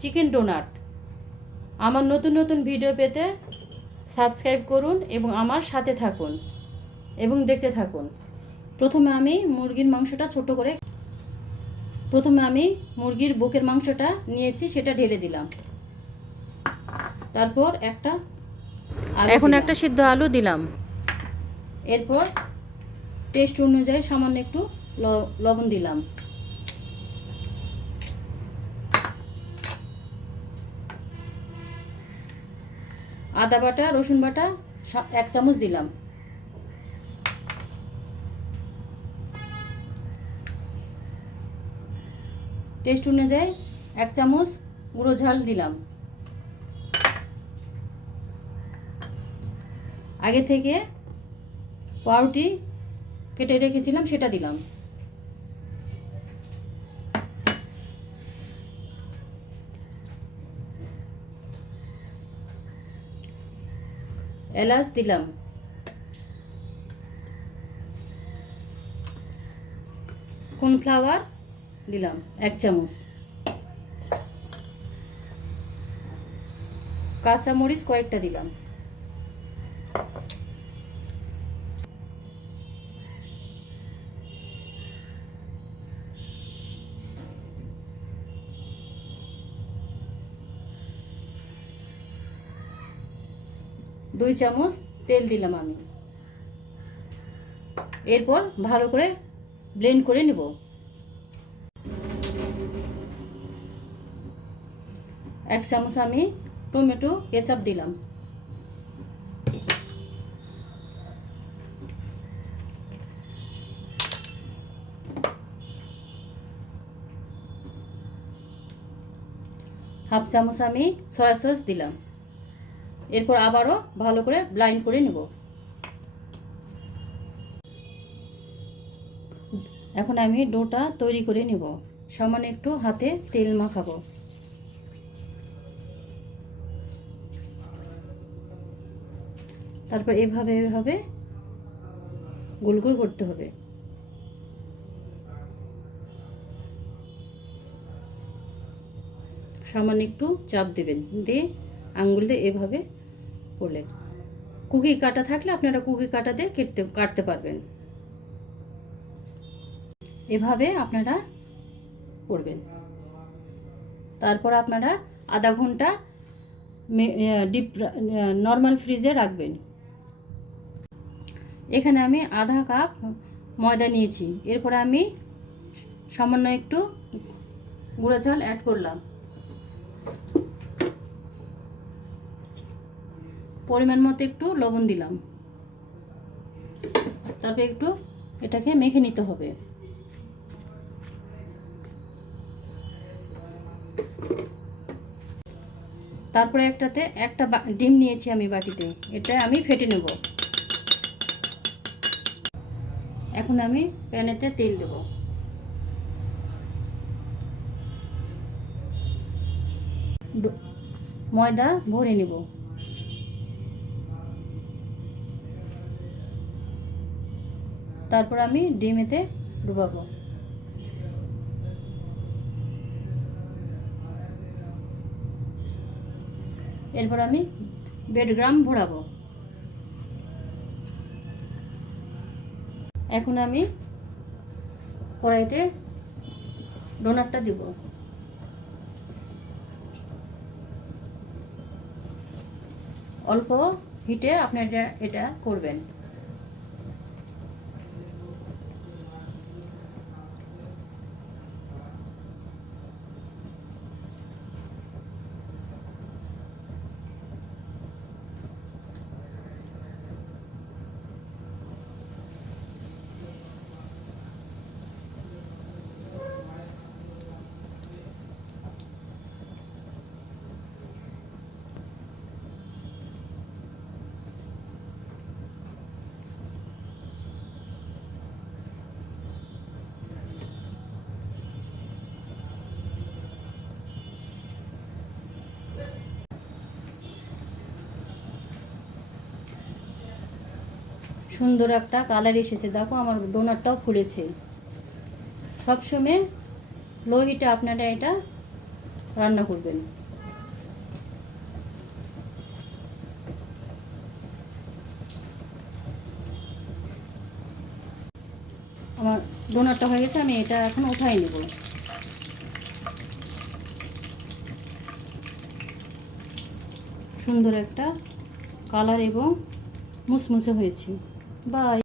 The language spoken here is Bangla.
Chicken donut. আমার নতুন নতুন ভিডিও পেতে সাবস্ক্রাইব করুন এবং আমার সাথে থাকুন এবং দেখতে থাকুন। প্রথমে আমি মুরগির বুকের মাংসটা নিয়েছি, সেটা ঢেলে দিলাম। তারপর একটা সিদ্ধ আলু দিলাম। এরপর টেস্ট অনুযায়ী সামান্য একটু লবণ দিলাম। আদা বাটা রসুন বাটা 1 চামচ দিলাম। টেস্ট অনুযায়ী 1 চামচ গুঁড়ো ঝাল দিলাম। আগে থেকে পাউরুটি কেটে রেখেছিলাম, সেটা দিলাম। এলাচ দিলাম। কর্নফ্লাওয়ার দিলাম 1 চামচ। কাঁচামরিচ কয়েকটা দিলাম। দুই চামচ তেল দিলাম আমি। এরপর ভালো করে ব্লেন্ড করে নেব। এক চামচ আমি টমেটো কেচাপ দিলাম। হাফ চামচ আমি সয়া সস দিলাম। এরপর আবারও ভালো করে ব্লেন্ড করে নেব। এখন আমি ডোটা তৈরি করে নেব। সামান্য একটু হাতে তেল মাখাবো। তারপর এভাবে গোল গোল করতে হবে। সামান্য একটু চাপ দেবেন, দিয়ে আঙ্গুল দিয়ে এভাবে করলেন। কুকি কাটা থাকলে আপনারা কুকি কাটা দিয়ে কাটতে পারবেন। এভাবে আপনারা করবেন। তারপর আপনারা আধা ঘন্টা নর্মাল ফ্রিজে রাখবেন। এখানে আমি আধা কাপ ময়দা নিয়েছি। এরপরে আমি সামান্য একটু গুঁড়ো চাল অ্যাড করলাম। পরিমাণ মতো একটু লবণ দিলাম। তারপর একটু এটাকে মেখে নিতে হবে। তারপরে একটা ডিম নিয়েছি আমি বাটিতে, এটা আমি ফেটে নেব। এখন আমি প্যানেতে তেল দেব। ময়দা ভরে নেব। তারপর আমি ডিমেতে ডুবাবো। এরপর আমি ব্রেডক্রাম্ব ভরাবো। এখন আমি কড়াইতে ডোনাটটা দিব। অল্প হিটে আপনারা এটা করবেন। সুন্দর একটা কালার এসেছে, দেখো আমার ডোনাটটাও ফুলেছে। সবসময় লো হিটে আপনারা এটা রান্না করবেন। আমার ডোনাটটা হয়ে গেছে, আমি এটা এখন উঠাই নেব। সুন্দর একটা কালার এবং মুচমুচে হয়েছে। বাই।